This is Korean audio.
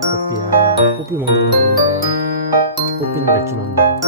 뽀삐야, 뽀삐 먹는 거 아닌데 뽀삐는 맥주만 먹어.